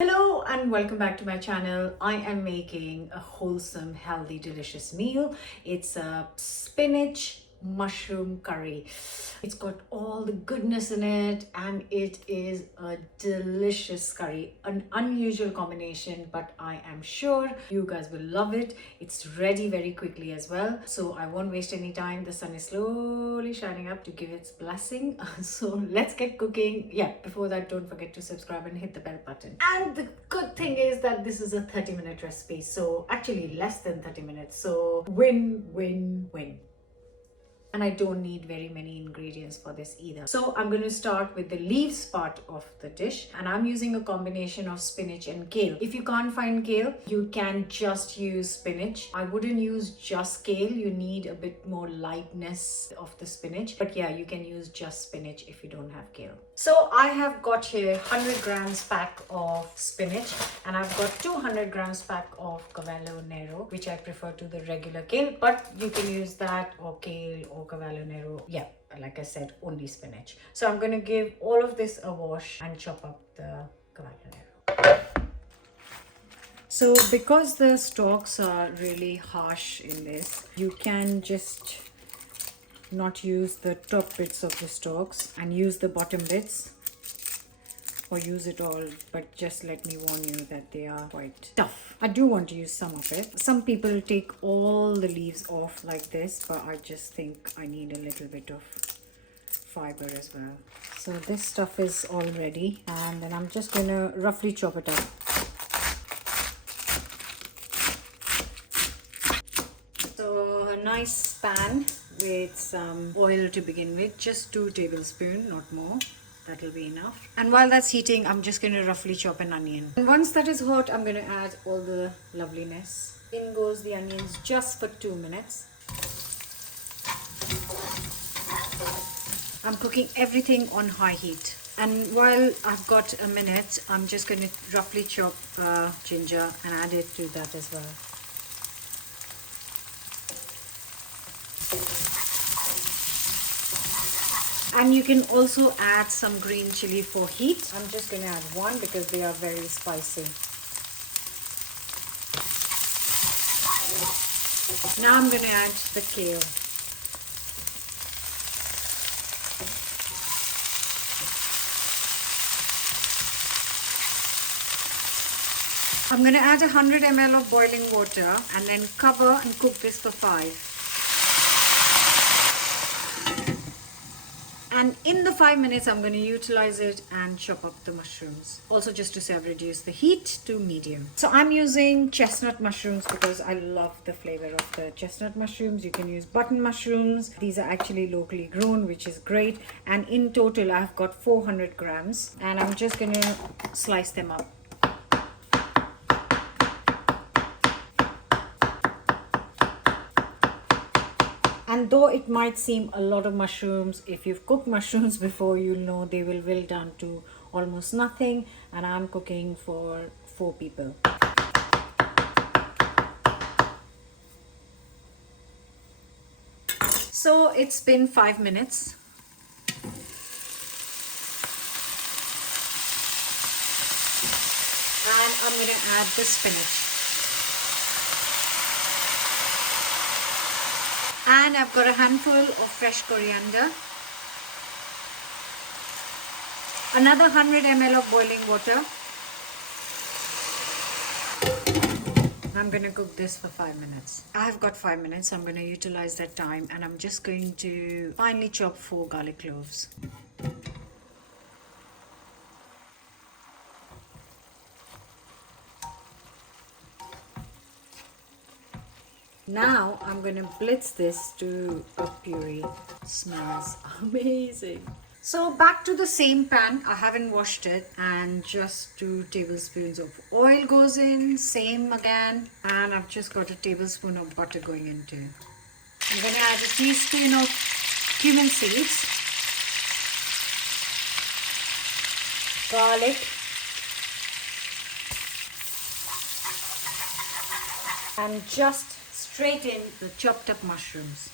Hello and welcome back to my channel. I am making a wholesome, healthy, delicious meal. It's a spinach mushroom curry. It's got all the goodness in it and it is a delicious curry. An unusual combination, but I am sure you guys will love it. It's ready very quickly as well. So I won't waste any time. The sun is slowly shining up to give its blessing. So let's get cooking. Yeah, before that, don't forget to subscribe and hit the bell button. And the good thing is that this is a 30-minute recipe. So actually less than 30 minutes. So win, win, win. And I don't need very many ingredients for this either. So I'm going to start with the leaves part of the dish, and I'm using a combination of spinach and kale. If you can't find kale, you can just use spinach. I wouldn't use just kale. You need a bit more lightness of the spinach, but yeah, you can use just spinach if you don't have kale. So I have got here 100 grams pack of spinach, and I've got 200 grams pack of cavallo nero, which I prefer to the regular kale, but you can use that or kale or cavallo nero. Yeah, like I said, only spinach. So I'm going to give all of this a wash and chop up the cavallo nero. So because the stalks are really harsh in this, you can just not use the top bits of the stalks and use the bottom bits, or use it all, but just let me warn you that they are quite tough. I do want to use some of it. Some people take all the leaves off like this, but I just think I need a little bit of fiber as well. So this stuff is all ready, and then I'm just gonna roughly chop it up. So a nice pan with some oil to begin with, just 2 tablespoons, not more. That'll be enough. And while that's heating, I'm just going to roughly chop an onion. And once that is hot, I'm going to add all the loveliness. In goes the onions just for 2 minutes. I'm cooking everything on high heat. And while I've got a minute, I'm just going to roughly chop ginger and add it to that as well. And you can also add some green chili for heat. I'm just going to add 1 because they are very spicy. Now I'm going to add the kale. I'm going to add 100 ml of boiling water and then cover and cook this for 5. And in the 5 minutes, I'm going to utilize it and chop up the mushrooms. Also, just to say, I've reduced the heat to medium. So I'm using chestnut mushrooms because I love the flavor of the chestnut mushrooms. You can use button mushrooms. These are actually locally grown, which is great. And in total, I've got 400 grams. And I'm just going to slice them up. And though it might seem a lot of mushrooms, if you've cooked mushrooms before, you'll know they will whittle down to almost nothing. And I'm cooking for 4 people. So it's been 5 minutes. And I'm going to add the spinach. And I've got a handful of fresh coriander, another 100 ml of boiling water. I'm going to cook this for 5 minutes. I've got 5 minutes, so I'm going to utilize that time, and I'm just going to finely chop 4 garlic cloves. Now I'm going to blitz this to a puree. Smells amazing. So back to the same pan. I haven't washed it, and just 2 tablespoons of oil goes in. Same again, and I've just got a tablespoon of butter going in too. I'm going to add a teaspoon of cumin seeds, garlic, and just straight in the chopped up mushrooms.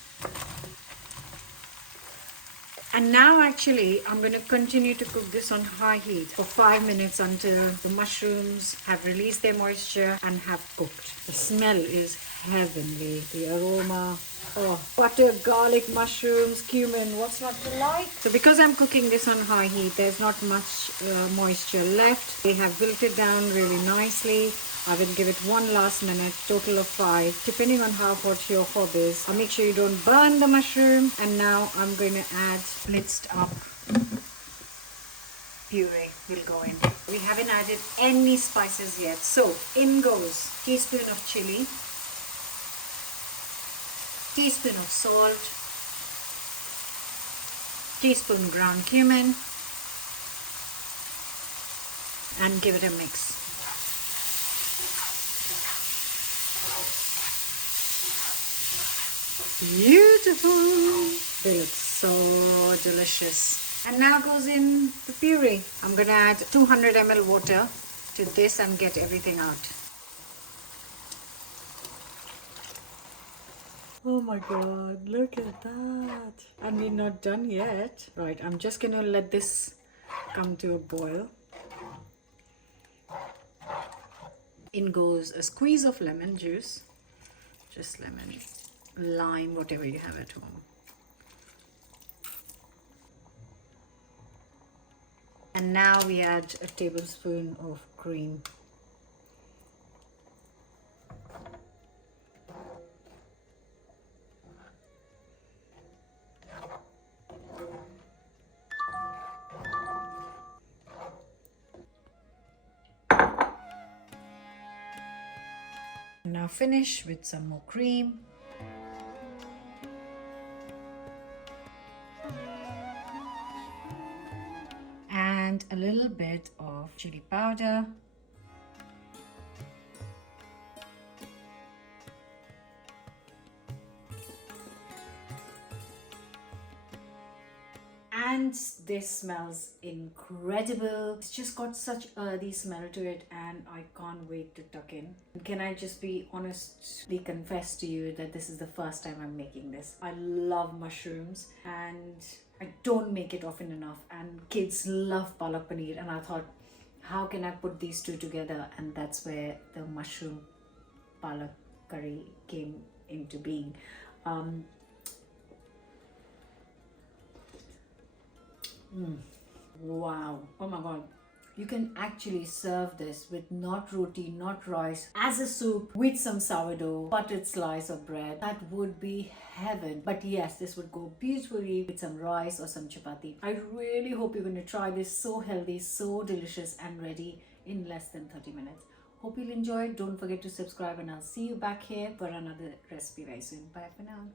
And now actually I'm going to continue to cook this on high heat for 5 minutes until the mushrooms have released their moisture and have cooked. The smell is heavenly. The aroma. Oh, butter, garlic, mushrooms, cumin, what's not to like? So because I'm cooking this on high heat, there's not much moisture left. They have wilted down really nicely. I will give it one last minute, total of 5, depending on how hot your hob is. I'll make sure you don't burn the mushroom. And now I'm going to add blitzed up puree will go in. We haven't added any spices yet. So in goes teaspoon of chili, teaspoon of salt, teaspoon ground cumin, and give it a mix. Beautiful. They look so delicious. And now goes in the puree. I'm going to add 200 ml water to this and get everything out. Oh my god, look at that. And we're not done yet. Right, I'm just going to let this come to a boil. In goes a squeeze of lemon juice. Just lemon, lime, whatever you have at home. And now we add a tablespoon of cream. Now finish with some more cream. And a little bit of chili powder. And this smells incredible. It's just got such earthy smell to it and I can't wait to tuck in. Can I just be honestly confess to you that this is the first time I'm making this. I love mushrooms and I don't make it often enough, and kids love palak paneer, and I thought, how can I put these two together? And that's where the mushroom palak curry came into being. Wow, oh my god. You can actually serve this with not roti, not rice, as a soup with some sourdough, buttered slice of bread. That would be heaven. But yes, this would go beautifully with some rice or some chapati. I really hope you're going to try this. So healthy, so delicious, and ready in less than 30 minutes. Hope you'll enjoy it. Don't forget to subscribe, and I'll see you back here for another recipe very soon. Bye for now.